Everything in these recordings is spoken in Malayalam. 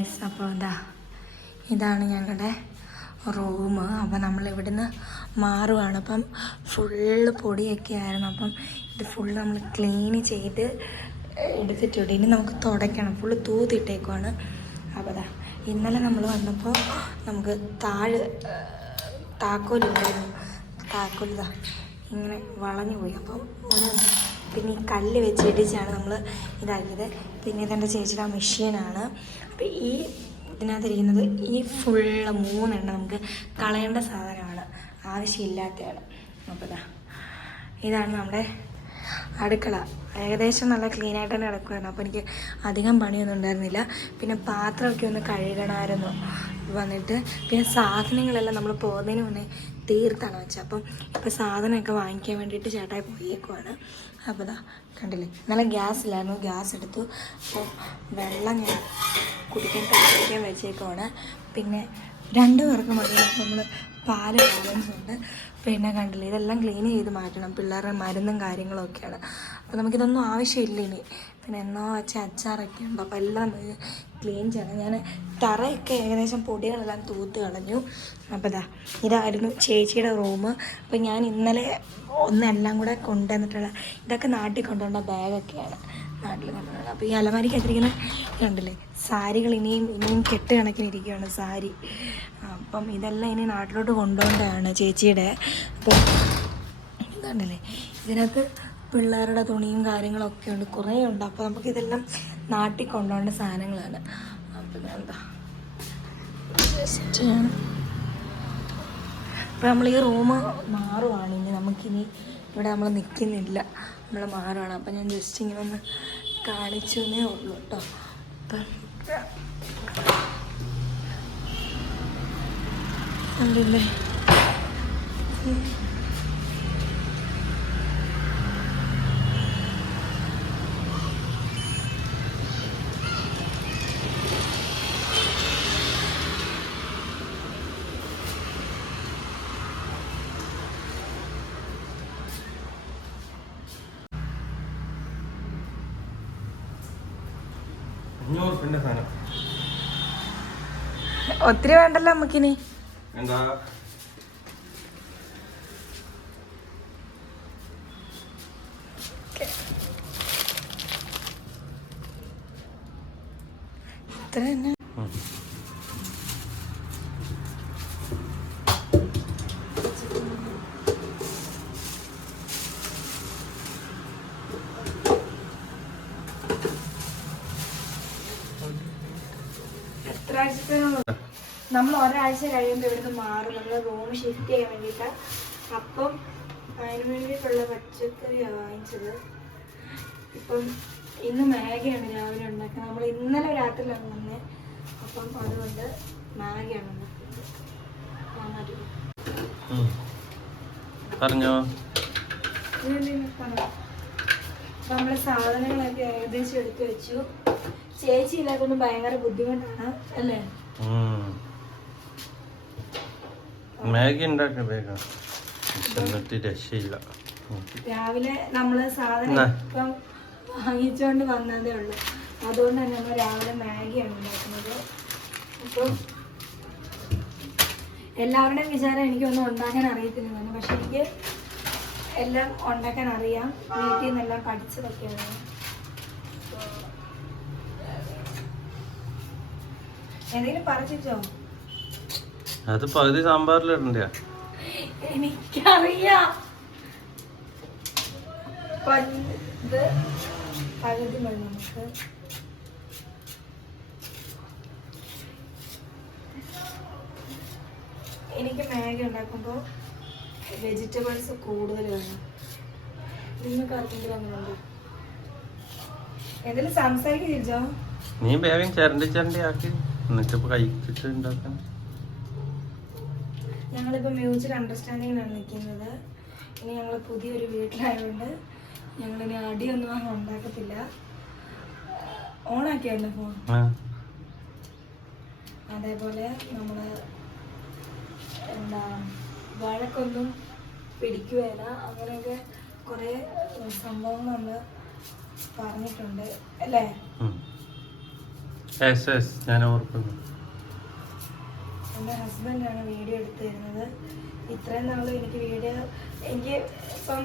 ഗൈസ്, അപ്പോൾ ഇതാണ് ഞങ്ങളുടെ റൂം. അപ്പം നമ്മൾ ഇവിടുന്ന് മാറുവാണ്. അപ്പം ഫുള്ള് പൊടിയൊക്കെ ആയിരുന്നു. അപ്പം ഇത് ഫുള്ള് നമ്മൾ ക്ലീൻ ചെയ്ത് എടുത്തിട്ടുണ്ട്. ഇനി നമുക്ക് തുടയ്ക്കണം. ഫുള്ള് തൂത്തിട്ടേക്കുവാണ്. അപ്പോൾ ഇന്നലെ നമ്മൾ വന്നപ്പോൾ നമുക്ക് താക്കോലില്ലായിരുന്നു. താക്കോൽ ഇങ്ങനെ വളഞ്ഞു പോയി. അപ്പം പിന്നെ ഈ കല്ല് വെച്ച് ഇടിച്ചാണ് നമ്മൾ ഇതാക്കിയത്. പിന്നെ ഇതെൻ്റെ ചേച്ചിയുടെ മെഷീനാണ്. അപ്പോൾ ഈ ഇതിനകത്തിരിക്കുന്നത് ഈ ഫുള്ള് 3 എണ്ണം നമുക്ക് കളയേണ്ട സാധനമാണ്, ആവശ്യമില്ലാത്തതാണ്. അപ്പോൾ ഇതാണ് നമ്മുടെ അടുക്കള. ഏകദേശം നല്ല ക്ലീനായിട്ട് തന്നെ കിടക്കുമായിരുന്നു. അപ്പോൾ എനിക്ക് അധികം പണിയൊന്നും ഉണ്ടായിരുന്നില്ല. പിന്നെ പാത്രമൊക്കെ ഒന്ന് കഴുകണമായിരുന്നു വന്നിട്ട്. പിന്നെ സാധനങ്ങളെല്ലാം നമ്മൾ പോകുന്നതിന് മുന്നേ തീർത്താണ് വെച്ചത്. അപ്പം ഇപ്പോൾ സാധനമൊക്കെ വാങ്ങിക്കാൻ വേണ്ടിയിട്ട് ചേട്ടായി പോയേക്കുവാണ്. അപ്പോൾ കണ്ടില്ലേ, നല്ല ഗ്യാസ് ഇല്ലായിരുന്നു, ഗ്യാസ് എടുത്തു. അപ്പോൾ വെള്ളം ഞാൻ കുടിക്കാൻ വെച്ചേക്കുവാണ്. പിന്നെ 2 പേർക്ക് മതി. നമ്മൾ പാല് ബാലൻസ് ഉണ്ട്. പിന്നെ കണ്ടില്ലേ, ഇതെല്ലാം ക്ലീൻ ചെയ്ത് മാറ്റണം. പിള്ളേരുടെ മരുന്നും കാര്യങ്ങളൊക്കെയാണ്. അപ്പോൾ നമുക്കിതൊന്നും ആവശ്യമില്ല ഇനി. പിന്നെ എന്നോ വെച്ച അച്ചാറൊക്കെ ഉണ്ട്. അപ്പോൾ എല്ലാം നമുക്ക് ക്ലീൻ ചെയ്യണം. ഞാൻ തറയൊക്കെ ഏകദേശം പൊടികളെല്ലാം തൂത്ത് കളഞ്ഞു. അപ്പോൾ ഇതായിരുന്നു ചേച്ചിയുടെ റൂം. അപ്പോൾ ഞാൻ ഇന്നലെ ഒന്നെല്ലാം കൂടെ കൊണ്ടുവന്നിട്ടുള്ള ഇതൊക്കെ നാട്ടിൽ കൊണ്ടുവന്ന ബാഗൊക്കെയാണ്, നാട്ടിൽ കൊണ്ടുവന്നത്. അപ്പോൾ ഈ അലമാരിക്കകത്തിരിക്കുന്ന കണ്ടില്ലേ, സാരികൾ ഇനിയും കെട്ട് കണക്കിനിരിക്കുകയാണ് സാരി. അപ്പം ഇതെല്ലാം ഇനി നാട്ടിലോട്ട് കൊണ്ടുപോകേണ്ടതാണ് ചേച്ചിയുടെ. അപ്പോൾ ഇതുണ്ടല്ലേ, ഇതിനകത്ത് പിള്ളേരുടെ തുണിയും കാര്യങ്ങളൊക്കെ ഉണ്ട്, കുറേ ഉണ്ട്. അപ്പോൾ നമുക്കിതെല്ലാം നാട്ടിൽ കൊണ്ടുപോകേണ്ട സാധനങ്ങളാണ്. അപ്പം ജസ്റ്റ് അപ്പോൾ നമ്മൾ ഈ റൂം മാറുവാണ്. ഇനി നമുക്കിനി ഇവിടെ നമ്മൾ നിൽക്കുന്നില്ല, നമ്മൾ മാറുവാണ്. അപ്പം ഞാൻ ജസ്റ്റ് ഇങ്ങനെ ഒന്ന് കാണിച്ചേ ഉള്ളൂ കേട്ടോ. അപ്പം കണ്ടില്ലേ, ഒത്തിരി വേണ്ടല്ലോ നമുക്കിനി. എന്താ ഇത്ര തന്നെ. എത്ര ആഴ്ചത്തേനുള്ളത്? നമ്മൾ ഒരാഴ്ച കഴിയുമ്പോൾ ഇവിടുന്ന് മാറും. നമ്മൾ റൂം ഷിഫ്റ്റ് ചെയ്യാൻ വേണ്ടിയിട്ട്. അപ്പം അതിന് വേണ്ടിയിട്ടുള്ള പച്ചക്കറിയാണ് വാങ്ങിച്ചത്. ഇപ്പം ഇന്ന് മാഗിയാണ് രാവിലെ ഉണ്ടാക്കുന്നത്. നമ്മൾ ഇന്നലെ രാത്രിയിലാണ് വന്നത്. അപ്പം അതുകൊണ്ട് മാഗിയാണ് ഉണ്ടാക്കുന്നത്. പറഞ്ഞോ. അപ്പം നമ്മൾ സാധനങ്ങളൊക്കെ ഏകദേശം എടുത്തു വെച്ചു. ചേച്ചി ഇല്ലാത്തൊന്നും ഭയങ്കര ബുദ്ധിമുട്ടാണ് അല്ലേ? മാഗി ഉണ്ടാക്കാൻ വേഗം രക്ഷയില്ല. രാവിലെ നമ്മള് സാധനം ഇപ്പം വാങ്ങിച്ചോണ്ട് വന്നതേ ഉള്ളൂ. അതുകൊണ്ട് തന്നെ നമ്മൾ രാവിലെ മാഗിയാണ് ഉണ്ടാക്കുന്നത്. അപ്പം എല്ലാവരുടെയും വിചാരം എനിക്കൊന്നും ഉണ്ടാക്കാൻ അറിയത്തില്ലെന്നാണ്. പക്ഷെ എനിക്ക് എല്ലാം ഉണ്ടാക്കാൻ അറിയാം. വീട്ടിൽ നിന്നെല്ലാം പഠിച്ചതൊക്കെയാണ്. എന്തെങ്കിലും പറിച്ചോ? അത് പകുതി സാമ്പാറിലിടണ്ട. എനിക്കറിയാം. പകുതി മതി നമുക്ക്. എനിക്ക് മാഗി ഉണ്ടാക്കുമ്പോൾ വെജിറ്റബിൾസ് കൂടുതൽ വേണം. നിങ്ങൾക്ക് ആർക്കെങ്കിലും അങ്ങനെ ഉണ്ടോ? എന്തെങ്കിലും സംസാരിക്കോ? നീ വേഗം ചരണ്ടി ആക്കി എന്നിട്ട് കഴിച്ചിട്ട് ഉണ്ടാക്കണം. ഞങ്ങളിപ്പോൾ മ്യൂച്വൽ അണ്ടർസ്റ്റാൻഡിങ്ങിനാണ് നിൽക്കുന്നത്. ഇനി ഞങ്ങൾ പുതിയൊരു വീട്ടിലായതുകൊണ്ട് ഞങ്ങളിനി അടിയൊന്നും അങ്ങനെ ഉണ്ടാക്കത്തില്ല. ഓണാക്കിയായിരുന്നു ഫോൺ. അതേപോലെ നമ്മൾ വഴക്കൊന്നും പിടിക്കുകയില്ല. അങ്ങനെയൊക്കെ കുറേ സംഭവങ്ങൾ നമ്മൾ പറഞ്ഞിട്ടുണ്ട് അല്ലേ? ഞാൻ ഓർക്കുന്നു. എൻ്റെ ഹസ്ബൻഡാണ് വീഡിയോ എടുത്തു തരുന്നത്. ഇത്രയും നാളും എനിക്ക് ഇപ്പം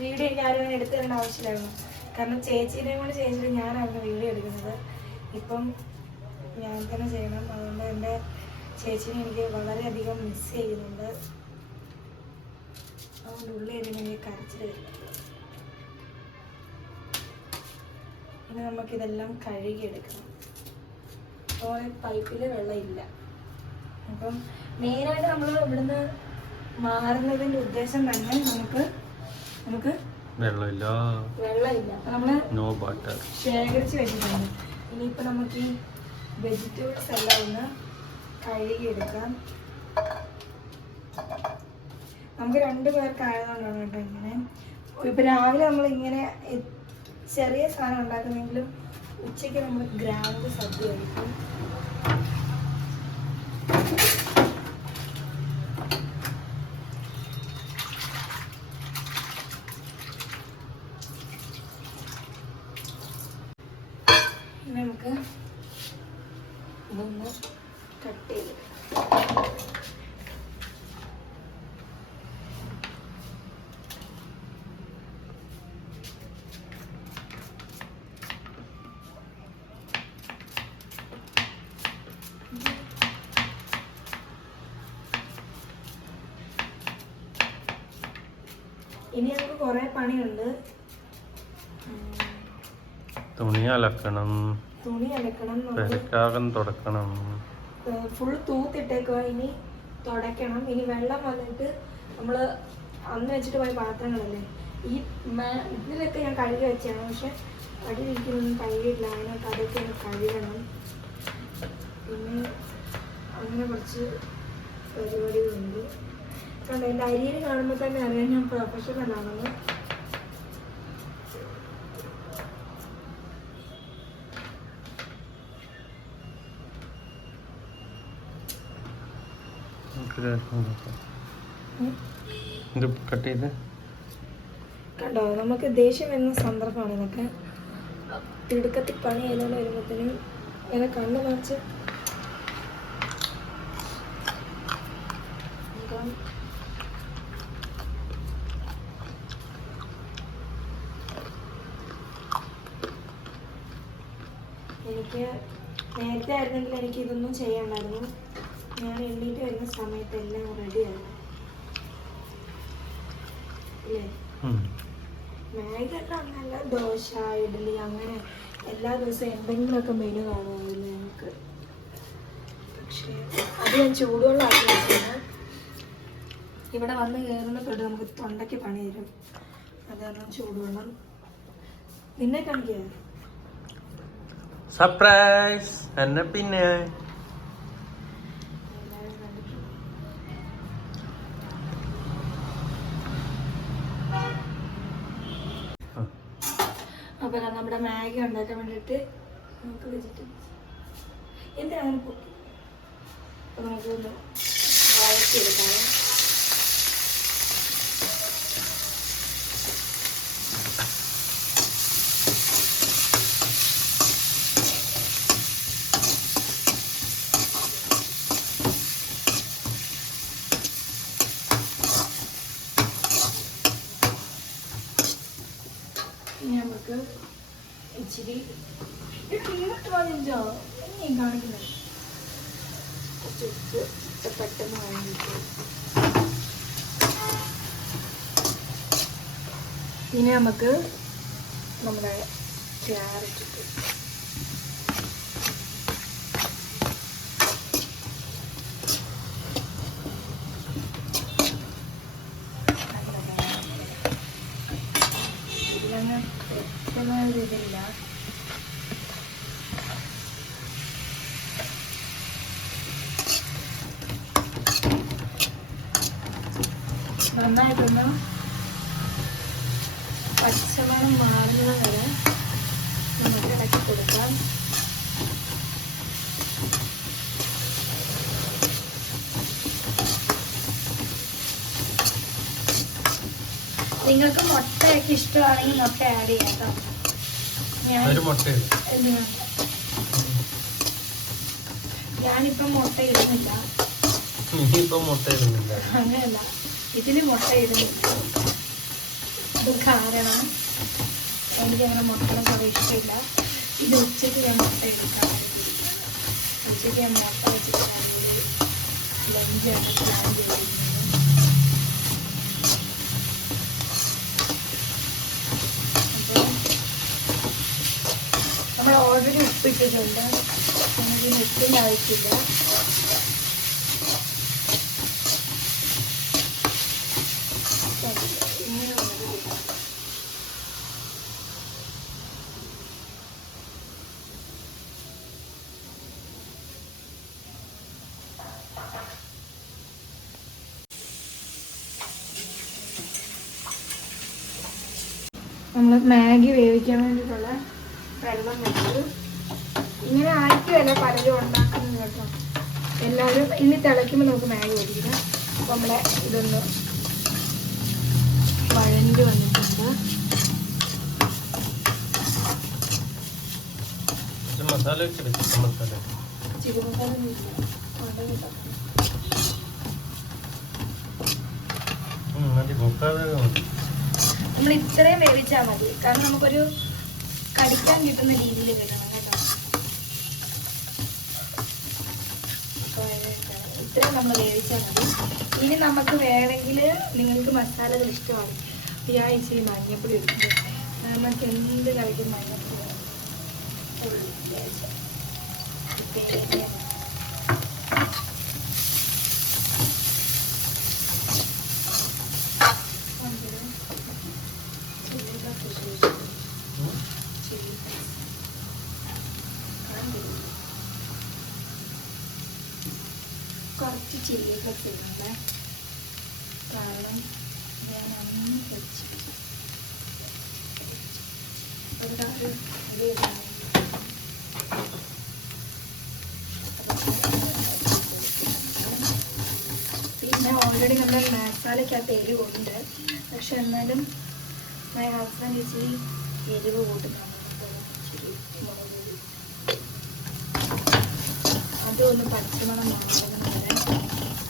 വീഡിയോ എനിക്ക് ആരും അങ്ങനെ എടുത്തു തരേണ്ട ആവശ്യമില്ലായിരുന്നു. കാരണം ചേച്ചീനെയും കൊണ്ട് ചേച്ചിയുടെ ഞാനായിരുന്നു വീഡിയോ എടുക്കുന്നത്. ഇപ്പം ഞാൻ തന്നെ ചെയ്യണം. അതുകൊണ്ട് എൻ്റെ ചേച്ചീനെ എനിക്ക് വളരെയധികം മിസ് ചെയ്യുന്നുണ്ട്. അതുകൊണ്ട് ഉള്ളിൽ എനിക്ക് കരച്ചിൽ വരുന്നുണ്ട്. ഇനി നമുക്കിതെല്ലാം കഴുകിയെടുക്കണം. അപ്പോൾ പൈപ്പിൽ വെള്ളമില്ല. അപ്പം മെയിനായിട്ട് നമ്മൾ ഇവിടുന്ന് മാറുന്നതിൻ്റെ ഉദ്ദേശം തന്നെ നമുക്ക് വെള്ളമില്ല. അപ്പം നമ്മൾ നോ ബട്ടർ ശേഖരിച്ച് വെച്ചിട്ടുണ്ട്. ഇനിയിപ്പോൾ നമുക്ക് ഈ വെജിറ്റബിൾസ് എല്ലാം ഒന്ന് കഴുകിയെടുക്കാം. നമുക്ക് 2 പേർക്കായതുകൊണ്ടാണ് കേട്ടോ ഇങ്ങനെ. ഇപ്പം രാവിലെ നമ്മളിങ്ങനെ ചെറിയ സാധനം ഉണ്ടാക്കുന്നെങ്കിലും ഉച്ചയ്ക്ക് നമ്മൾ ഗ്രാൻഡ് സദ്യ കഴിക്കും. നമുക്ക് ഇതൊന്ന് കട്ട് ചെയ്ത് ഇനി നമുക്ക് കുറേ പണിയുണ്ട്. തുണി അലക്കണം, പെരക്കാകം തുടക്കണം, ഫുൾ തൂത്തിട്ടേക്കുക. ഇനി തുടയ്ക്കണം. ഇനി വെള്ളം വന്നിട്ട് നമ്മൾ അന്ന് വെച്ചിട്ട് പോയ പാത്രങ്ങളല്ലേ, ഇതിലൊക്കെ ഞാൻ കഴുകി വെച്ചാണ്. പക്ഷെ അടിയിലിരിക്കുന്നൊന്നും കഴുകിയില്ല. അതിനൊക്കെ അതൊക്കെ ഒന്ന് കഴുകണം. പിന്നെ അങ്ങനെ കുറച്ച് പരിപാടികളുണ്ട്. കണ്ടോ, എൻ്റെ അരിയിൽ കാണുമ്പോൾ തന്നെ അറിയാം ഞാൻ പ്രൊഫഷണൽ ആണെന്ന്. കണ്ടോ, നമുക്ക് ദേഷ്യം വരുന്ന സന്ദർഭമാണ് ഇതൊക്കെ. തിടുക്കത്തിൽ പണി ചെയ്തുകൊണ്ട് വരുമ്പോഴത്തേനും ഇങ്ങനെ കണ്ണു നിറച്ച് എനിക്ക് നേരത്തെ ആയിരുന്നെങ്കിൽ എനിക്ക് ഇതൊന്നും ചെയ്യണ്ടായിരുന്നു. ഞാൻ എണ്ണീറ്റ് വരുന്ന സമയത്ത് എല്ലാം റെഡിയാണ് അല്ലേ. മാഗി എല്ലാം നല്ല ദോശ, ഇഡ്ഡലി അങ്ങനെ എല്ലാ ദിവസവും എന്തെങ്കിലുമൊക്കെ മെനു കാണുമായിരുന്നു ഞങ്ങൾക്ക്. പക്ഷേ അത് ഞാൻ ചൂടുവെള്ളമാക്കി വെക്കുന്നത്. ഇവിടെ വന്ന് കയറുന്ന തൊട്ട് നമുക്ക് തൊണ്ടയ്ക്ക് പണി തരും. അത് കാരണം ചൂടുവെള്ളം. നിന്നെ കാണിക്കുക സർപ്രൈസ് എന്നെ. പിന്നെ അപ്പോൾ നമ്മുടെ മാഗി ഉണ്ടാക്കാൻ വേണ്ടിയിട്ട് നമുക്ക് വെജിറ്റബിൾസ് എന്തിനാണ് പൊട്ടി. അപ്പോൾ നമുക്കൊന്ന് വഴറ്റിയെടുക്കാം. ഇനി നമുക്ക് ഇച്ചിരി കാണിക്കുന്നത് കുറച്ച് ഉപ്പ് പെട്ടെന്ന് വാങ്ങിയിട്ട്. പിന്നെ നമുക്ക് നമ്മുടെ ക്യാരറ്റ് ഇട്ട് ഇതിലങ്ങ് വ്യക്തമായ ഇതില്ല. നന്നായിട്ടൊന്ന് പച്ചമണം മാറുന്നത് വരെ നമുക്ക് ഇടയ്ക്ക് കൊടുക്കാം. നിങ്ങൾക്ക് മുട്ടയൊക്കെ ഇഷ്ടമാണെങ്കിൽ മുട്ട ആഡ് ചെയ്യാം കേട്ടോ. ഞാൻ ഞാനിപ്പം മുട്ട ഇടുന്നില്ല. അങ്ങനെയല്ല, ഇതിന് മുട്ട ഇടുന്നില്ല. അത് കാരണം എനിക്കങ്ങനെ മുട്ടയുടെ കുറേ ഇഷ്ടമില്ല. ഇത് ഉച്ചയ്ക്ക് ഞാൻ മുട്ട എടുക്കാൻ ഉച്ചയ്ക്ക് ഞാൻ മുട്ട വെച്ചിട്ട് ലഞ്ചായിട്ട് പ്ലാൻ ചെയ്തിരുന്നത്. അപ്പോൾ നമ്മൾ ഓൾറെഡി ഉപ്പിട്ടിട്ടുണ്ട്, നമുക്കിന് ഉപ്പിൻ്റെ ആവശ്യമില്ല. ഇങ്ങനെ നമ്മൾ മാഗി വേവിക്കാൻ വേണ്ടിയിട്ടുള്ള വെള്ളം വെച്ചു. ഇങ്ങനെ ആയിരിക്കുമല്ല പലരും ഉണ്ടാക്കുന്നത് കേട്ടോ. എല്ലാവരും ഇനി തിളയ്ക്കുമ്പോൾ നമുക്ക് മാഗി ഒഴിക്കാം. അപ്പോൾ നമ്മുടെ ഇതൊന്ന് വഴഞ്ഞ് വന്നിട്ടുണ്ട്. ചിക്കൻ മസാല നമ്മൾ ഇത്രയും വേവിച്ചാൽ മതി, കാരണം നമുക്കൊരു കടിക്കാൻ കിട്ടുന്ന രീതിയിൽ കിട്ടണം കേട്ടോ. ഇത്രയും നമ്മൾ വേവിച്ചാൽ മതി. ഇനി നമുക്ക് വേണമെങ്കിൽ നിങ്ങൾക്ക് മസാലകൾ ഇഷ്ടമാണ്, ഞാൻ ഇച്ചിരി മഞ്ഞപ്പൊടി എടുക്കുന്നത്. നമുക്ക് എന്ത് കളിക്കും മഞ്ഞപ്പൊടി കുറച്ച് ചില്ലി ഫ്ലെക്സ് ഇടണ്ടേ, കാരണം ഞാൻ അന്ന് വെച്ച് പിന്നെ ഓൾറെഡി നമ്മുടെ മസാലയ്ക്കകത്ത് എരിവുണ്ട്, പക്ഷെ എന്നാലും മൈ ഹസ്ബൻഡ് ഇച്ചിരി എരിവ് കൂട്ടുന്നുണ്ട്. അതൊന്ന് പച്ചമണം മാറുന്നത് വരെ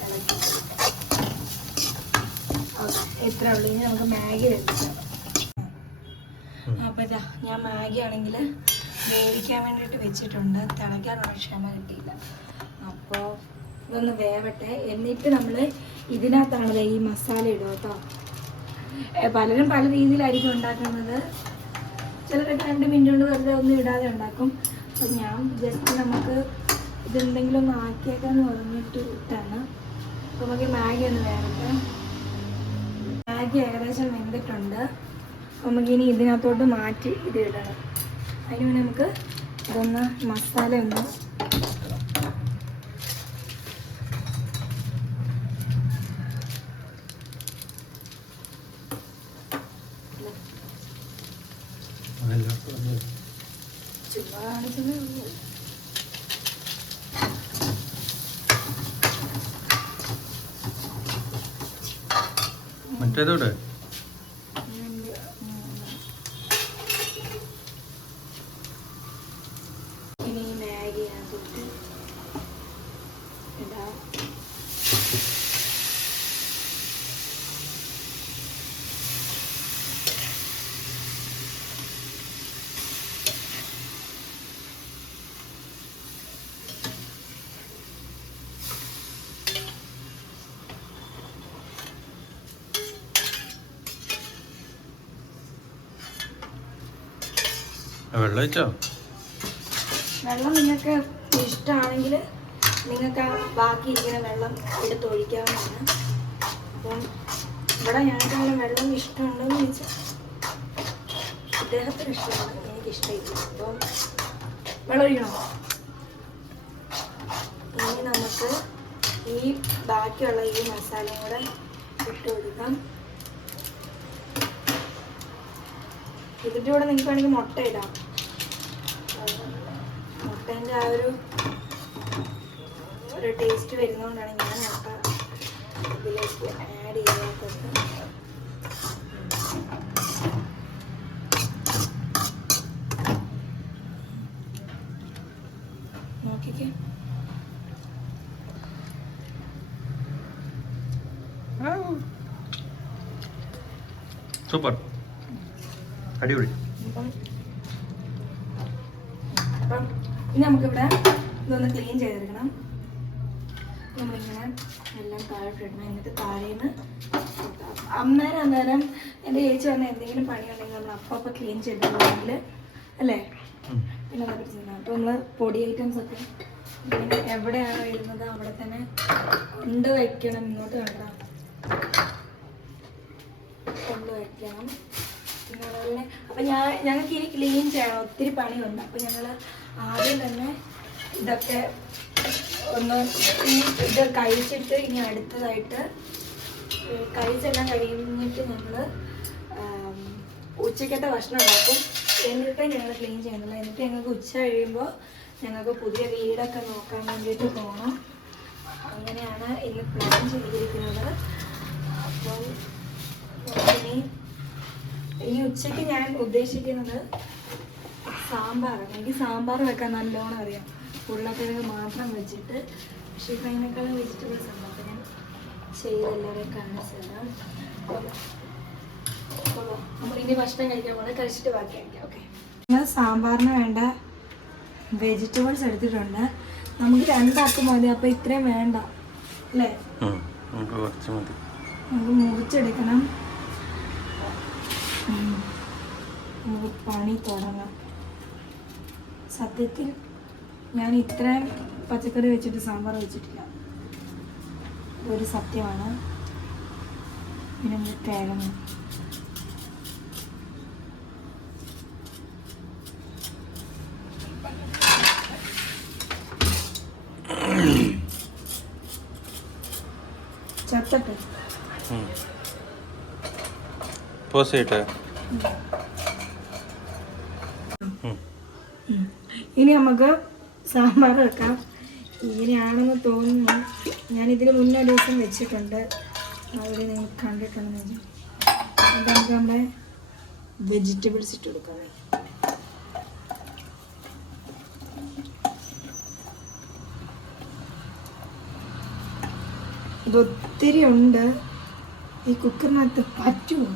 ഇളക്കി. ഇത്ര ഉള്ളൂ. ഇനി നമുക്ക് മാഗി വെക്കാം. അപ്പോൾ ഇതാ ഞാൻ മാഗി ആണെങ്കിൽ വേവിക്കാൻ വേണ്ടിയിട്ട് വെച്ചിട്ടുണ്ട്, തിളയ്ക്കാനുള്ള ക്ഷമ കിട്ടിയില്ല. അപ്പോൾ ഇതൊന്ന് വേവട്ടെ, എന്നിട്ട് നമ്മൾ ഇതിനകത്താണ് ഈ മസാല ഇടുക കേട്ടോ. പലരും പല രീതിയിലായിരിക്കും ഉണ്ടാക്കുന്നത്. ചിലരൊക്കെ 2 മിനിറ്റ് കൊണ്ട് വെറുതെ ഒന്നും ഇടാതെ ഉണ്ടാക്കും. അപ്പം ഞാൻ ജസ്റ്റ് നമുക്ക് ഇതെന്തെങ്കിലും ഒന്ന് ആക്കിയേക്കാന്ന് പറഞ്ഞിട്ട് ഇട്ടാണ്. അപ്പോൾ നമുക്ക് മാഗി ഒന്ന് വേവട്ടെ. മാഗി ഏകദേശം വെന്തിട്ടുണ്ട്. നമുക്കിനി ഇതിനകത്തോട്ട് മാറ്റി ഇത് ഇടണം. അതിന് മുന്നേ നമുക്ക് ഇതൊന്ന് മസാല ഒന്ന് ചുമ്മാ കാണിച്ചതേ ഉള്ളൂ. മറ്റേതോടെ ഇനി മാഗി അതിട്ട് ഇടാം. വെള്ളം ഒഴിച്ചോ? വെള്ളം നിങ്ങൾക്ക് ഇഷ്ടമാണെങ്കിൽ നിങ്ങൾക്ക് ആ ബാക്കി ഇരിക്കുന്ന വെള്ളം എടുത്തൊഴിക്കാവുന്നതാണ്. അപ്പം ഇവിടെ ഞങ്ങൾക്കങ്ങനെ വെള്ളം ഇഷ്ടമുണ്ടെന്ന് ചോദിച്ചാൽ ഇദ്ദേഹത്തിന് ഇഷ്ടമാണ്, എനിക്കിഷ്ടമില്ല. അപ്പം വെള്ളം ഒഴിക്കണോ? ഇനി നമുക്ക് ഈ ബാക്കിയുള്ള ഈ മസാലയും കൂടെ ഇട്ട് കൊടുക്കാം. ഇതിൻ്റെ കൂടെ നിങ്ങൾക്ക് വേണമെങ്കിൽ മുട്ട ഇടാം. മുട്ടേൻ്റെ ആ ഒരു ടേസ്റ്റ് വരുന്നതുകൊണ്ടാണ് ഞാൻ മുട്ട ഇതിലേക്ക് ആഡ് ചെയ്യാത്തത്. നോക്കിക്കേ, സൂപ്പർ, അടിപൊളി. അപ്പം ഇനി നമുക്കിവിടെ ഇതൊന്ന് ക്ലീൻ ചെയ്തെടുക്കണം. നമ്മളിങ്ങനെ എല്ലാം താഴോട്ടിടണം. എന്നിട്ട് താഴേന്ന് അന്നേരം എൻ്റെ ചേച്ചി പറഞ്ഞ എന്തെങ്കിലും പണിയുണ്ടെങ്കിൽ നമ്മൾ അപ്പം ക്ലീൻ ചെയ്തിട്ടുണ്ടെങ്കിൽ അല്ലേ പിന്നെ അതൊക്കെ ചെയ്യുന്നത്. അപ്പോൾ നമ്മൾ പൊടി ഐറ്റംസ് ഒക്കെ ഇങ്ങനെ എവിടെയാണോ ഇടുന്നത് അവിടെ തന്നെ കൊണ്ട് വയ്ക്കണം. ഇങ്ങോട്ട് കണ്ടാൽ കൊണ്ട് വയ്ക്കണം. പിന്നെ അതുപോലെ അപ്പം ഞങ്ങൾക്ക് ഇനി ക്ലീൻ ചെയ്യണം, ഒത്തിരി പണിയുണ്ട്. അപ്പോൾ ഞങ്ങൾ ആദ്യം തന്നെ ഇതൊക്കെ ഒന്ന് ഇത് കഴിച്ചിട്ട് ഇനി അടുത്തതായിട്ട് കഴിച്ചെല്ലാം കഴിഞ്ഞിട്ട് ഞങ്ങൾ ഉച്ചക്കത്തെ ഭക്ഷണം ഉണ്ടാക്കും. എന്നിട്ട് ഞങ്ങൾ ക്ലീൻ ചെയ്യുന്നില്ല. എന്നിട്ട് ഞങ്ങൾക്ക് ഉച്ച കഴിയുമ്പോൾ ഞങ്ങൾക്ക് പുതിയ വീടൊക്കെ നോക്കാൻ വേണ്ടിയിട്ട് പോകണം. അങ്ങനെയാണ് ഇന്ന് പ്ലാൻ ചെയ്തിരിക്കുന്നത്. അപ്പം ഇനി ഉച്ചയ്ക്ക് ഞാൻ ഉദ്ദേശിക്കുന്നത് സാമ്പാറാണ്. എനിക്ക് സാമ്പാർ വെക്കാൻ നല്ലോണം അറിയാം, ഉരുളക്കിഴങ്ങ് മാത്രം വെച്ചിട്ട്. പക്ഷേ ഇപ്പം അതിനേക്കാളും വെജിറ്റബിൾസ് ഉണ്ട്. അപ്പം ഞാൻ ചെയ്തെല്ലാവരെയും കാണിച്ചു തരാം. നമ്മൾ ഇനി ഭക്ഷണം കഴിക്കാൻ പോലെ കഴിച്ചിട്ട് ബാക്കി കഴിക്കാം. ഓക്കെ, നമ്മൾ സാമ്പാറിന് വേണ്ട വെജിറ്റബിൾസ് എടുത്തിട്ടുണ്ട്. നമുക്ക് 2 ആൾക്ക് മതി, അപ്പോൾ ഇത്രയും വേണ്ട അല്ലേ? നമുക്ക് മുറിച്ചെടുക്കണം. നമുക്ക് പണി തുടങ്ങാം. സത്യത്തിൽ ഞാൻ ഇത്രയും പച്ചക്കറി വെച്ചിട്ട് സാമ്പാർ വെച്ചിട്ടില്ല, ഇതൊരു സത്യമാണ്. പിന്നെ നമുക്ക് കിഴങ്ങ് ചത്തട്ട് ഇനി നമുക്ക് സാമ്പാർ വെക്കാം. ഇങ്ങനെയാണെന്ന് തോന്നുന്നു. ഞാനിതിന് മുന്നേ ദിവസം വെച്ചിട്ടുണ്ട്, അവിടെ നിങ്ങൾ കണ്ടിട്ടുണ്ടെന്ന്. എന്നിട്ട് നമുക്ക് നമ്മുടെ വെജിറ്റബിൾസ് ഇട്ട് കൊടുക്കാം. ഇതൊത്തിരി ഉണ്ട്. ഈ കുക്കറിനകത്ത് പറ്റുമോ?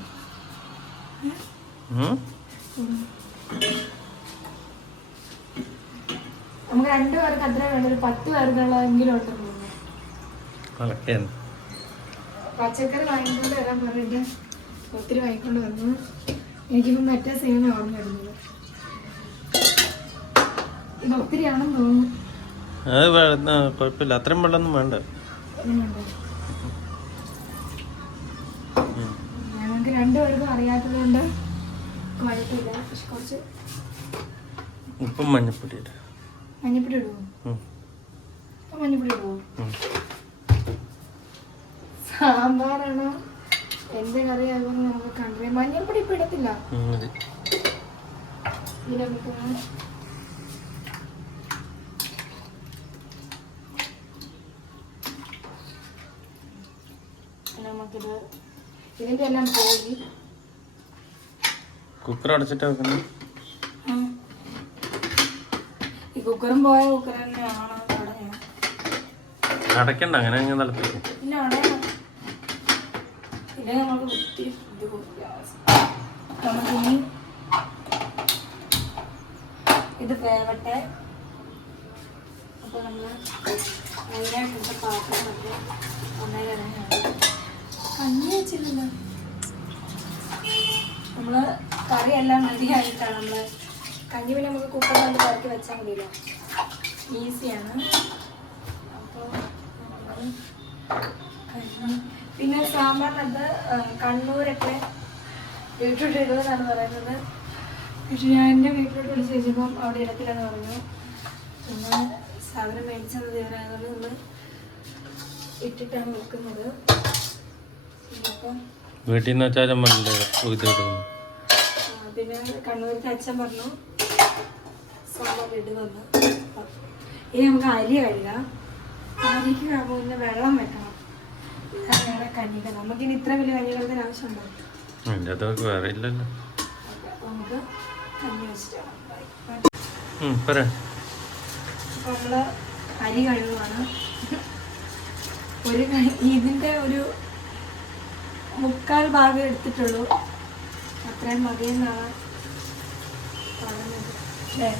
നമുക്ക് 2 പേർക്ക് അത്ര വേണ്ട, ഒരു 10 പേർക്കുള്ളതെങ്കിലും ഉണ്ടെന്ന് തോന്നുന്നു. പച്ചക്കറി വാങ്ങിക്കൊണ്ട് വരാൻ പറഞ്ഞിട്ട് ഒത്തിരി വാങ്ങിക്കൊണ്ട് വന്നു. എനിക്കിപ്പം മറ്റേ സീനാണ് ഓർമ്മ വരുന്നത്. ഇത് ഒത്തിരിയാണെന്ന് തോന്നുന്നു. കുഴപ്പമില്ല, അത്രയും വെള്ളമൊന്നും വേണ്ട. ഞങ്ങൾക്ക് 2 പേർക്കും അറിയാത്തത് കൊണ്ട് കുഴപ്പമില്ല. പക്ഷെ കുറച്ച് ഉപ്പും മഞ്ഞപ്പൊടി ഇടുമോ? മഞ്ഞപ്പൊടി ഇടുമോ? സാമ്പാറാണോ എന്ത് കറിയാകുമെന്ന് നമുക്ക് കണ്ടറിയാം. മഞ്ഞപ്പൊടി ഇപ്പം ഇടത്തില്ല. പിന്നെ നമുക്കിത് ഇതിൻ്റെ എല്ലാം പോയി കുക്കർ അടച്ചിട്ടാ വെക്കുന്നത്. ഈ കുക്കറും പോയ കുക്കർ തന്നെയാണ്. അടയ്ക്കണ്ട, അങ്ങനെ അങ്ങ് തിളപ്പിക്കും. ഇല്ല, അടയണം. ഇല്ല, നമുക്ക് ഒത്തിരി നമുക്കിനി ഇത് വേവട്ടെ. അപ്പോൾ നമ്മൾ അതിനായിട്ടുള്ള പാത്രമൊക്കെ ഒന്നേരം കഞ്ഞി വെച്ചിട്ടില്ല. നമ്മൾ കറിയെല്ലാം റെഡിയായിട്ടാണ് നമ്മൾ കഞ്ഞി. പിന്നെ നമുക്ക് കുക്കറിനകത്ത് കറക്കി വെച്ചാൽ മതിയല്ലോ, ഈസിയാണ്. അപ്പോൾ കഞ്ഞി പിന്നെ സാമ്പാറിനകത്ത് കണ്ണൂരൊക്കെ ബീട്രൂട്ട് ഇടുമെന്നാണ് പറയുന്നത്. പക്ഷെ ഞാൻ എൻ്റെ വീട്ടിലോട്ട് വിളിച്ച് ചോദിച്ചപ്പം അവിടെ ഇടത്തില്ലെന്ന് പറഞ്ഞു. പിന്നെ സാധനം മേടിച്ചത് ഇവരായതുകൊണ്ട് നമ്മൾ ഇട്ടിട്ടാണ് വെക്കുന്നത്. വീട്ടിൽ നിന്ന് വെച്ചാൽ പിന്നെ കണ്ണൂരത്തെ അച്ഛൻ പറഞ്ഞു സാമ്പാർ ഇടുവന്ന്. ഇനി നമുക്ക് അരി കഴുകാം. അരിക്ക് പിന്നെ വെള്ളം വെക്കണം. വേറെ കഞ്ഞികൾ നമുക്കിനി ഇത്ര വലിയ കഞ്ഞികളത്തിന് ആവശ്യമുണ്ടോ? വേറെ ഇല്ലല്ലോ. നമുക്ക് കഞ്ഞി വെച്ചിട്ട് അപ്പോൾ നമ്മൾ അരി കഴുകുവാണ്. ഇതിൻ്റെ ഒരു മുക്കാൽ ഭാഗം എടുത്തിട്ടുള്ളൂ. അത്രയും മതിയെന്നാണ് പറഞ്ഞത്. അല്ലേ?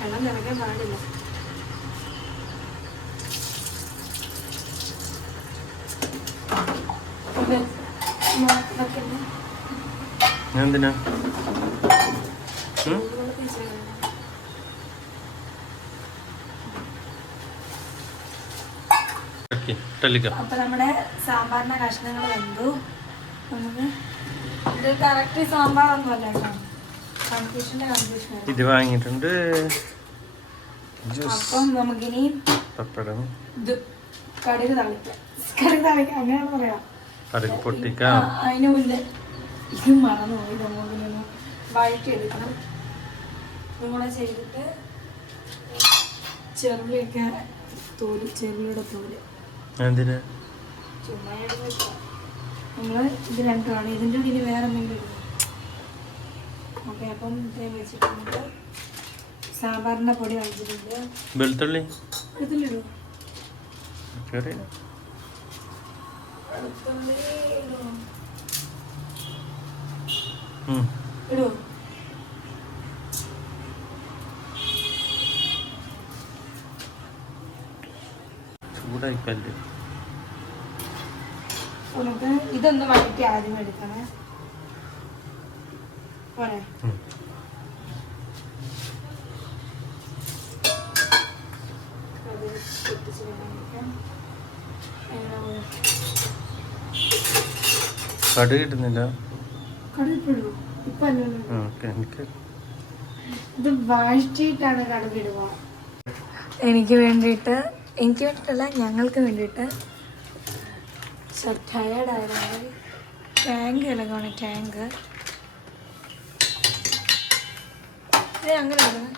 വെള്ളം നിറയ്ക്കാൻ പാടില്ല. എന്തിനാ അപ്പൊ നമ്മുടെ സാമ്പാറിന്റെ കഷ്ണങ്ങൾ വെന്തു. നമുക്ക് ഇത് കറക്റ്റ് സാമ്പാറൊന്നും അല്ല കേട്ടോ, കൺഫ്യൂഷൻ. ഇത് വാങ്ങിയിട്ടുണ്ട്. അപ്പം നമുക്കിനി പപ്പടം, ഇത് കടുക് തളിക്കാം അങ്ങനെയാണ് പറയാം. കടുക് പൊട്ടിക്കാം. അതിന് മുന്നേ ഇത് മറന്നുപോയി. നമുക്കിനൊന്ന് വഴറ്റിയെടുക്കണം. ഇതും കൂടെ ചെയ്തിട്ട് ചെറുള്ളിയൊക്കെ ചെറുള്ളിയുടെ തോല് എന്തിനാ ചുമ്മാ നമ്മൾ ഇത് രണ്ടുമാണ്. ഇതിൻ്റെ കൂടെ ഇനി വേറെ എന്തെങ്കിലും ഇടും. ഓക്കെ, അപ്പം ഇത്രയും വെച്ചിട്ടുണ്ട്. സാമ്പാറിൻ്റെ പൊടി വാങ്ങിച്ചിട്ടുണ്ട്. വെളുത്തുള്ളി വെളുത്തുള്ളി ഇടുമോ? ചൂടായിക്കല്ലേ. നമുക്ക് ഇതൊന്ന് വഴറ്റി ആദ്യം എടുക്കണേ. പോരെ? കടുക് ഇടുന്നില്ല. ഇത് വഴറ്റിയിട്ടാണ് കടുക് ഇടുക. എനിക്ക് വേണ്ടിയിട്ടല്ല, ഞങ്ങൾക്ക് വേണ്ടിയിട്ട്. ടയേർഡ് ആയതുകൊണ്ട് ടാങ്ക് ഇളകണം. ടാങ്ക് അങ്ങനെ ഇടുന്നത്.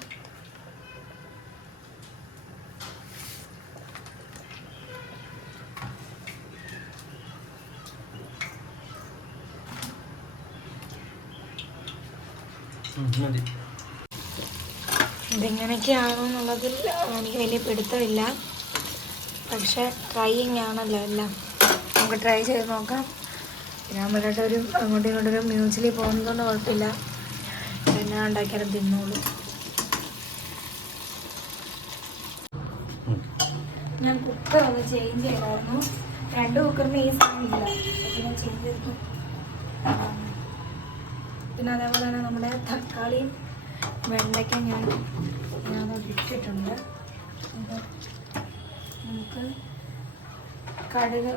ഇതെങ്ങനെയൊക്കെയാണോ എന്നുള്ളതിൽ എനിക്ക് വലിയ പിടുത്തമില്ല. പക്ഷെ ട്രൈയിങ് ആണല്ലോ എല്ലാം. നമുക്ക് ട്രൈ ചെയ്ത് നോക്കാം. പിന്നെ നമ്മളുടെ അങ്ങോട്ടും ഇങ്ങോട്ടൊരു മ്യൂച്വലി പോകുന്നതുകൊണ്ട് കുഴപ്പമില്ല. എന്നാ ഉണ്ടാക്കിയാലും തിന്നോളൂ. ഞാൻ കുക്കർ ഒന്ന് ചേഞ്ച് ചെയ്തായിരുന്നു. 2 കുക്കറിന് ഈ സാധനം ഇല്ല. പിന്നെ ചേഞ്ച് ചെയ്തു. പിന്നെ അതേപോലെ തന്നെ നമ്മുടെ തക്കാളിയും വെണ്ടയ്ക്ക ഞാൻ ഇട്ടിട്ടുണ്ട്. നമുക്ക് കടുക്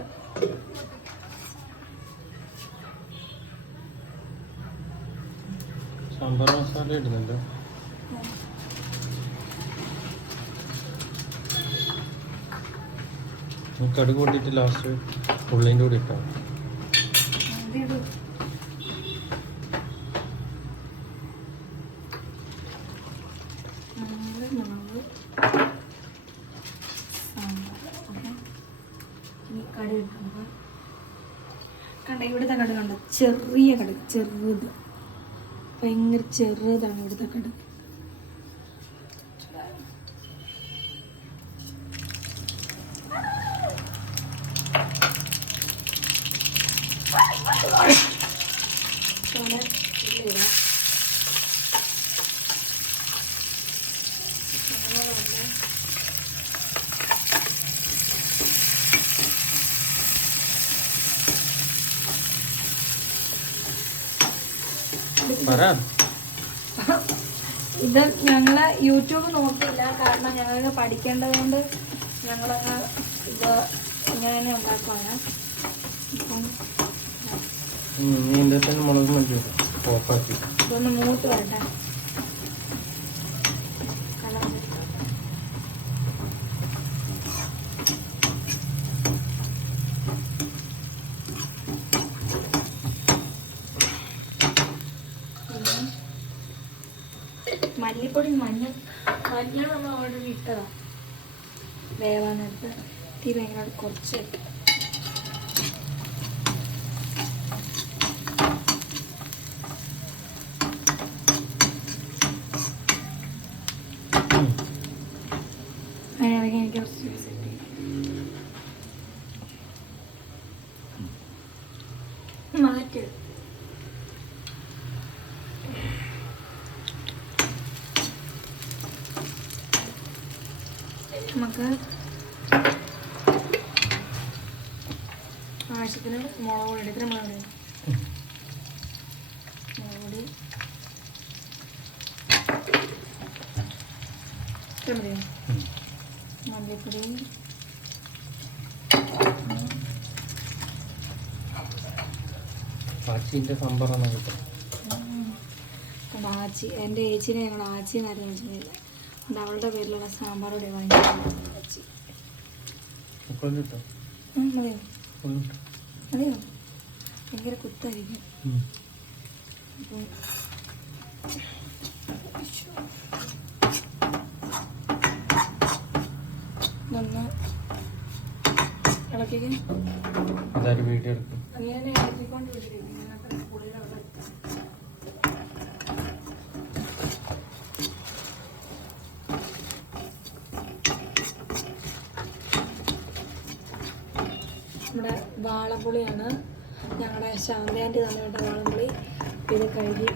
സാമ്പാർ മസാല ഇടുന്നുണ്ട്. കടുക് കൂട്ടിയിട്ട് ലാസ്റ്റ് ഉള്ളിൻ്റെ കൂടി ഇട്ടാൽ കണ്ട ഇവിടുത്തെ കടുക് കണ്ടോ? ചെറിയ കടുക്, ചെറുത്, ഭയങ്കര ചെറുതാണ് ഇവിടുത്തെ കടുക്. ഇത് ഞങ്ങള് യൂട്യൂബ് നോക്കില്ല, കാരണം ഞങ്ങൾക്ക് പഠിക്കേണ്ടത് കൊണ്ട് ഞങ്ങളങ്ങ് ഇത് ഇങ്ങനെ തന്നെ ഉണ്ടാക്കുവാണ്. ഇതൊന്ന് മൂത്ത് വരട്ടെ. മല്ലിപ്പൊടി മഞ്ഞൾ നമ്മൾ ഓൾറെഡി ഇട്ടതാണ് വേവാനടുത്ത്. തീ ഭയങ്കര കുറച്ച് അതിനിടയ്ക്ക് എനിക്ക് കുറച്ച് സെറ്റ് ചെയ്യും. നമുക്ക് ആവശ്യത്തിന് മുളക് പൊടി ഇത്ര മുളക് പൊടി ഇത്ര മതിയോ? മല്ലിപ്പൊടി ആച്ചിൻ്റെ സാമ്പാറാണ് കിട്ടും. ആച്ചി എൻ്റെ ഏച്ചിനെ ഞങ്ങൾ ആച്ചി എന്നായിരുന്നു വിളിച്ചിട്ടില്ല. അതുകൊണ്ട് അവളുടെ പേരിലുള്ള സാമ്പാറോടെ വാങ്ങിച്ചു. മതിയോ? മതിയോ? ഭയങ്കര കുത്തായിരിക്കും. നന്ന് ഇളക്കിക്ക്. അങ്ങനെ ഇളക്കിക്കൊണ്ട് വിട്ടിരിക്കും. നമ്മുടെ വാളംപുളിയാണ്, ഞങ്ങളുടെ ശാന്തി ആൻറ്റി തന്നുവിട്ട വാളംപുളി. ഇത് കഴുകി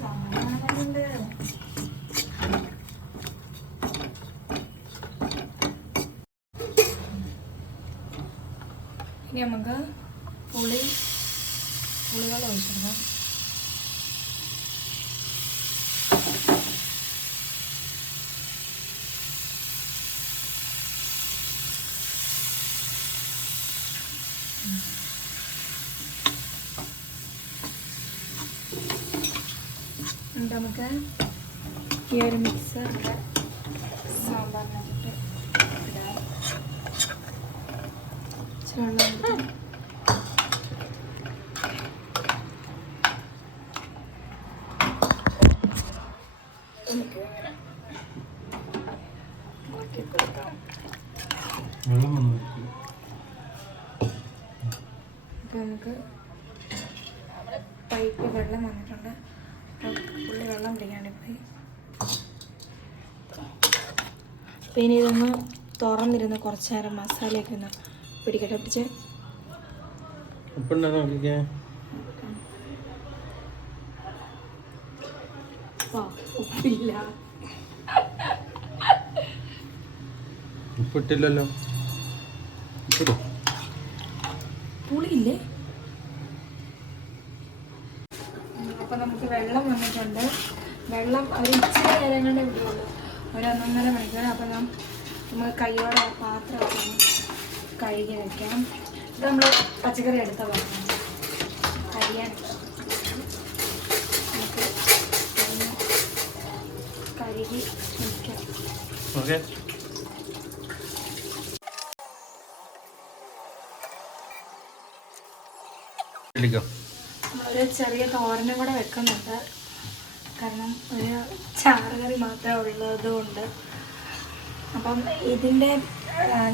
സമാധാനമുണ്ട്. ഇനി നമുക്ക് പുളിവെള്ളം ഒഴിച്ചെടുക്കാം. എന്നിട്ട് നമുക്ക് ഈ ഒരു മിക്സ് നമ്മുടെ സാമ്പാറിനകത്ത് ഇടാം. ഇച്ചിരി വെള്ളം കൊടുക്കാം. ഇപ്പം നമുക്ക് പൈപ്പ് വെള്ളം വന്നിട്ടുണ്ട്. പുള്ളി വെള്ളം പിടിക്കാണ്ട് പോയി. അപ്പം ഇനി ഇതൊന്ന് തുറന്നിരുന്ന് കുറച്ച് നേരം മസാലയൊക്കെ ഒന്ന് പിടിക്കട്ടെ. പിടിച്ച് ഉപ്പില്ല. ഉപ്പിട്ടില്ലല്ലോ. പുളിയില്ലേ? അപ്പം നമുക്ക് വെള്ളം വന്നിട്ടുണ്ട്. വെള്ളം ഒരു ഇച്ചിരി നേരം കൊണ്ട് വിടുള്ളൂ, ഒരു 1.5 മണിക്കൂർ. അപ്പം നമുക്ക് കൈയോടെ പാത്രമൊക്കെ കഴുകി വയ്ക്കാം. ഇത് നമ്മൾ പച്ചക്കറി എടുത്ത പാത്രം കരിയാൻ നമുക്ക് കഴുകി വയ്ക്കാം. ഓക്കെ. ഒരു ചെറിയ തോരനും കൂടെ വെക്കുന്നുണ്ട്, കാരണം ഒരു ചാറുകറി മാത്രമേ ഉള്ളതുകൊണ്ട്. അപ്പം ഇതിൻ്റെ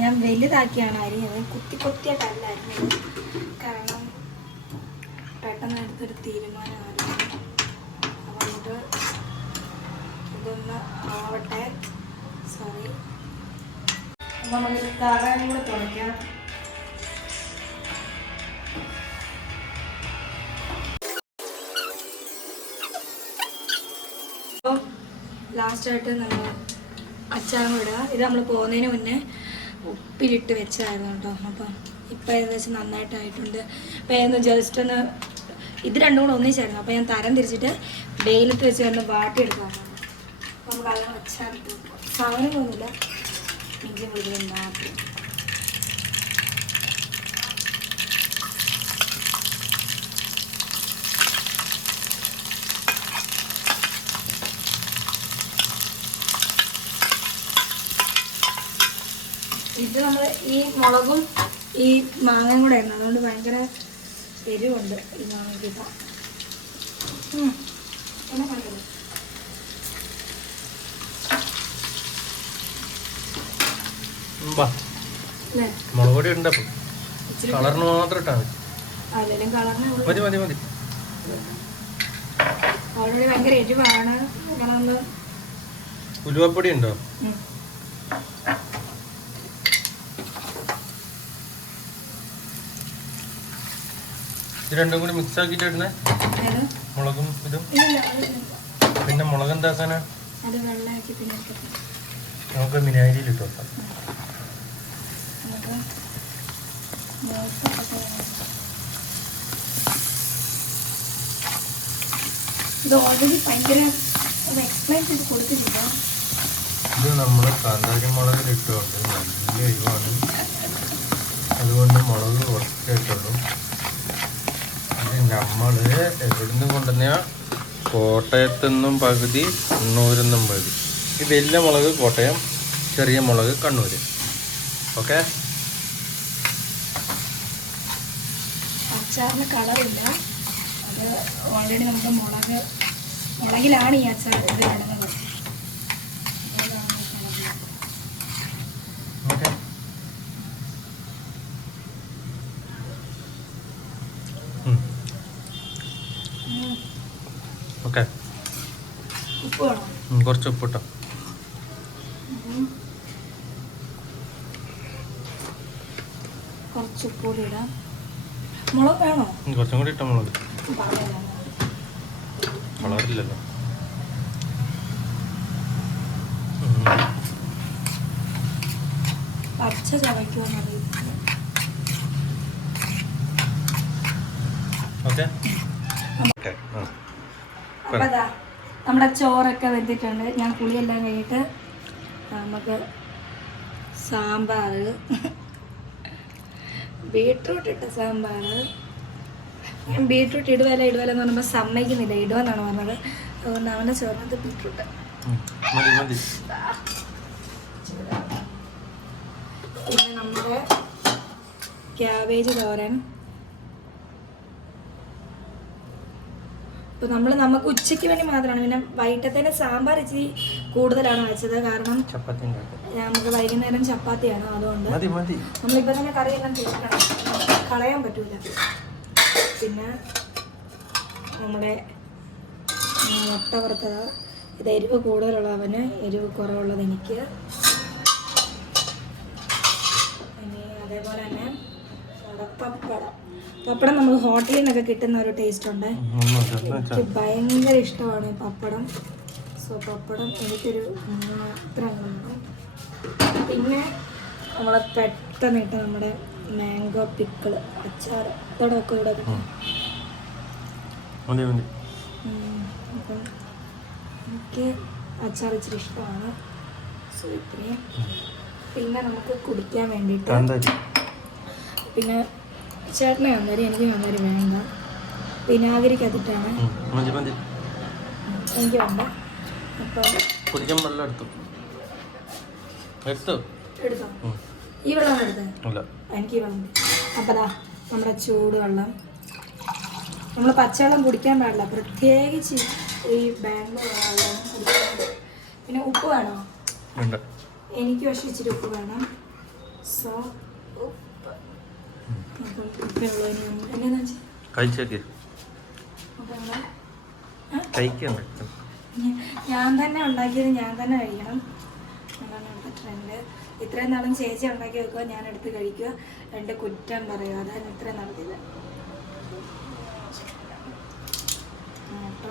ഞാൻ വലുതാക്കിയാണ് അരിഞ്ഞത്, കൊത്തിയായിട്ടല്ല അരിഞ്ഞത്, കാരണം പെട്ടെന്ന് എടുത്തൊരു തീരുമാനമായിരുന്നു. അപ്പം ഇതൊന്ന് ആവട്ടെ. സോറി. അപ്പം നമുക്ക് തറയും കൂടെ തുറയ്ക്കാം. അപ്പം ലാസ്റ്റായിട്ട് നമ്മൾ അച്ചാറും ഇടുക. ഇത് നമ്മൾ പോകുന്നതിന് മുന്നേ ഉപ്പിലിട്ട് വെച്ചതായിരുന്നു കേട്ടോ. അപ്പം ഇപ്പം ഏകദേശം നന്നായിട്ടായിട്ടുണ്ട്. അപ്പം ഏതൊന്ന് ജസ്റ്റ് ഒന്ന് ഇത് രണ്ടും കൂടെ ഒന്നിച്ചായിരുന്നു. അപ്പം ഞാൻ തരം തിരിച്ചിട്ട് വെയിലത്ത് വെച്ച് ഒന്ന് വാട്ടിയെടുക്കാം. അപ്പം നമുക്ക് അതൊന്ന് അച്ചാറിട്ട് വെക്കാം. സാധനങ്ങളൊന്നുമില്ല, ഇഞ്ചി മുഴുവൻ മാത്രം. ഇത് നമ്മൾ ഈ മുളകും ഈ മാങ്ങയും കൂടെ ആയിരുന്നു, അതുകൊണ്ട് ഭയങ്കര എരിവുണ്ട് ഈ മാങ്ങയ്ക്ക്. ഇപ്പം എന്നെ കണ്ടത് മുളക് പൊടി ഉണ്ട്, കളറിന് മാത്രം ഇട്ടാ അല്ലെങ്കിലും കളറിന് മതി മതി മതി. ഓൾറെഡി ഭയങ്കര എരിവാണ്. ഞങ്ങളൊന്ന് ഉലുവപ്പൊടി ഉണ്ടോ? ഇത് രണ്ടും കൂടി മിക്സ് ആക്കിയിട്ട് ഇടുന്നേ ഏത്? മുളകും ഇതും. ഇല്ല, അതില്ല. പിന്നെ മുളക് എന്താക്കാനാ? അത് വെള്ളമാക്കി പിന്നെ എടുക്കട്ടെ. നമുക്ക് വിനാഗിരിയിൽ ഇട്ട് വെക്കാം. നമുക്ക് മൂത്തൊക്കെ ഇത് ഓൾറെഡി ഭയങ്കര എക്സ്പ്ലെയിൻ ചെയ്ത് കൊടുത്തിട്ടില്ല. ഇത് നമ്മൾ കാന്താരി മുളകിൽ ഇട്ടുകൊണ്ട് നല്ല എരിവാണ്. അതുകൊണ്ട് മുളക് കുറച്ചേ ഇട്ടുള്ളൂ. ഇത് നമ്മൾ എവിടുന്ന് കൊണ്ടുവന്ന കോട്ടയത്തു നിന്നും പകുതി, കണ്ണൂരിൽ നിന്നും പകുതി. ഈ വലിയ മുളക് കോട്ടയം, ചെറിയ മുളക് കണ്ണൂർ. ഓക്കെ. അച്ചാറിന് കളറില്ല. അത് ഓൾറെഡി നമ്മുടെ മുളകിലാണ് ഈ അച്ചാർ ഇത് കിടന്നത്. ഓക്കെ. ഓക്കെ. ഉപ്പ് വേണോ? കുറച്ച് ഉപ്പിട്ടോ. കുറച്ച് ഉപ്പ് കൂടി ഇടാം. മുളക് വേണോ? കുറച്ചും കൂടി ഇട്ടോ മുളക്. പറഞ്ഞില്ല. കളറില്ലല്ലോ. പച്ച ചവയ്ക്കുമെന്നറിയില്ല. ഓക്കെ. അപ്പം അതാ നമ്മുടെ ചോറൊക്കെ വെന്തിട്ടുണ്ട്. ഞാൻ പുളിയെല്ലാം കഴിഞ്ഞിട്ട് നമുക്ക് സാമ്പാർ, ബീട്രൂട്ട് ഇട്ട സാമ്പാർ. ഞാൻ ബീട്രൂട്ട് ഇടുവല്ല എന്ന് പറയുമ്പോൾ സമ്മതിക്കുന്നില്ല, ഇടുവെന്നാണ് പറഞ്ഞത്. അതുകൊണ്ട് അവൻ്റെ ചോറിനകത്ത് ബീട്രൂട്ട്. പിന്നെ നമ്മുടെ ക്യാബേജ് തോരൻ. അപ്പോൾ നമുക്ക് ഉച്ചയ്ക്ക് വേണ്ടി മാത്രമാണ്. പിന്നെ വൈകിട്ടത്തേന് സാമ്പാർ ഇച്ചിരി കൂടുതലാണ് വെച്ചത്. കാരണം നമുക്ക് വൈകുന്നേരം ചപ്പാത്തിയാണ്. അതുകൊണ്ട് നമ്മളിപ്പോൾ തന്നെ കറിയെല്ലാം തീർക്കണം, കളയാൻ പറ്റൂല. പിന്നെ നമ്മുടെ മുട്ട വറുത്തത്. ഇത് എരിവ് കൂടുതലുള്ളവന്, എരിവ് കുറവുള്ളത് എനിക്ക്. ഇനി അതേപോലെ തന്നെ നമ്മുടെ പപ്പടം നമുക്ക് ഹോട്ടലിൽ നിന്നൊക്കെ കിട്ടുന്ന ഒരു ടേസ്റ്റ് ഉണ്ട്. എനിക്ക് ഭയങ്കര ഇഷ്ടമാണ് ഈ പപ്പടം. സോ പപ്പടം എനിക്കൊരു അത്ര ഉണ്ട്. പിന്നെ നമ്മൾ പെട്ടെന്നിട്ട് നമ്മുടെ മാംഗോ പിക്കിൾ അച്ചാർ ഇതോടൊക്കെ ഇവിടെ കിട്ടും. അപ്പം എനിക്ക് അച്ചാർ ഇച്ചിരി ഇഷ്ടമാണ്. സോ ഇത്രയും. പിന്നെ നമുക്ക് കുടിക്കാൻ വേണ്ടിയിട്ട് പിന്നെ ചേട്ടന് കാന്താരി, എനിക്ക് കാന്താരി വേണ്ട. വിനാഗിരിക്കകത്തിട്ടാണ് എനിക്ക് വേണ്ട. അപ്പം എടുത്തോ? ഈ വെള്ളം എടുത്തത് എനിക്ക് വേണ്ട. അപ്പം ദാ നമ്മുടെ ചൂടുവെള്ളം. നമ്മൾ പച്ചവെള്ളം കുടിക്കാൻ പാടില്ല, പ്രത്യേകിച്ച് ഈ ബാംഗ്ലൂർ വെള്ളം കുടിക്കാൻ. പിന്നെ ഉപ്പ് വേണോ? എനിക്ക് പക്ഷേ ഇച്ചിരി ഉപ്പ് വേണം. സോ ഞാൻ തന്നെ ഉണ്ടാക്കിയത് ഞാൻ തന്നെ കഴിക്കണം. അതാണ് ഇവിടുത്തെ ട്രെൻഡ്. ഇത്രയും നാളും ചേച്ചി ഉണ്ടാക്കി വെക്കുക, ഞാൻ എടുത്ത് കഴിക്കുക, എൻ്റെ കുറ്റം പറയുക. അതാണ് ഇത്രയും നടത്തിയത്. മുട്ട,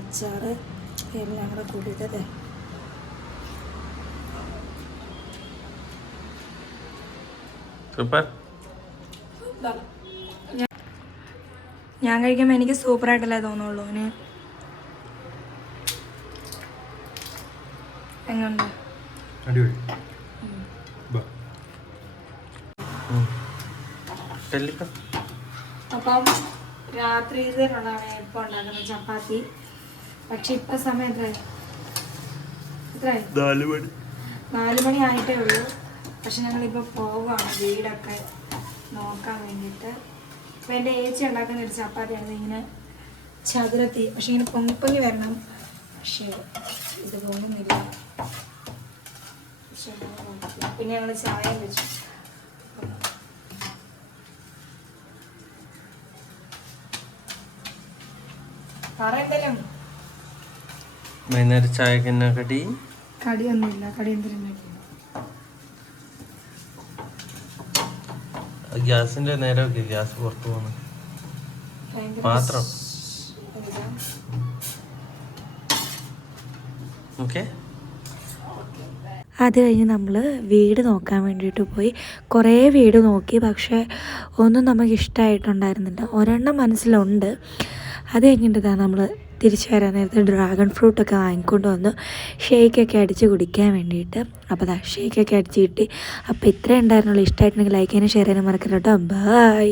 അച്ചാറ് എല്ലാം കൂടെ കൂട്ടിയിട്ടേ. ഞാൻ കഴിക്കുമ്പോൾ എനിക്ക് സൂപ്പറായിട്ടല്ലേ തോന്നുള്ളൂ. എങ്ങനെയുണ്ട്? അപ്പം രാത്രി ഇതിനുള്ളതാണ് ഇപ്പം ഉണ്ടാക്കുന്നത്, ചപ്പാത്തി. പക്ഷെ ഇപ്പം സമയം എത്രയായി? 4 മണി ആയിട്ടേ ഉള്ളൂ. പക്ഷെ ഞങ്ങളിപ്പോൾ പോവുകയാണ് വീടൊക്കെ നോക്കാൻ വേണ്ടിയിട്ട്. അപ്പോൾ എൻ്റെ ഏച്ചി ഉണ്ടാക്കുന്ന ഒരു ചപ്പാത്തിയാണ് ഇങ്ങനെ ചതുരത്തി. പക്ഷെ ഇങ്ങനെ പൊങ്ങി വരണം. പക്ഷേ ഇത് പോകുന്നില്ല. പിന്നെ ഞങ്ങൾ ചായ വെച്ചു. പറയണ്ടല്ലോ വൈകുന്നേരം ചായക്ക് എന്നാ കടി? കടിയൊന്നുമില്ല. കടി എന്തിനാ? ഗ്യാസിന്റെ നേരമൊക്കെ ഗ്യാസ് പുറത്തു പോകുന്നു. ഭയങ്കര പാത്രം ഇതാ. ഓക്കെ. അത് കഴിഞ്ഞ് നമ്മൾ വീട് നോക്കാൻ വേണ്ടിയിട്ട് പോയി. കുറേ വീട് നോക്കി, പക്ഷേ ഒന്നും നമുക്ക് ഇഷ്ടമായിട്ടുണ്ടായിരുന്നില്ല. ഒരെണ്ണം മനസ്സിലുണ്ട്. അത് കഴിഞ്ഞിട്ട് നമ്മൾ തിരിച്ചു വരാൻ നേരത്തെ ഡ്രാഗൺ ഫ്രൂട്ടൊക്കെ വാങ്ങിക്കൊണ്ട് വന്നു, ഷേക്കൊക്കെ അടിച്ച് കുടിക്കാൻ വേണ്ടിയിട്ട്. അപ്പോൾ ഷേക്കൊക്കെ അടിച്ച് കിട്ടി. അപ്പോൾ ഇത്രയും ഉണ്ടായിരുന്നുള്ളൂ. ഇഷ്ടമായിട്ടുണ്ടെങ്കിൽ ലൈക്ക് ചെയ്യാനും ഷെയർ ചെയ്യാനും മറക്കരുത് കേട്ടോ. ബൈ.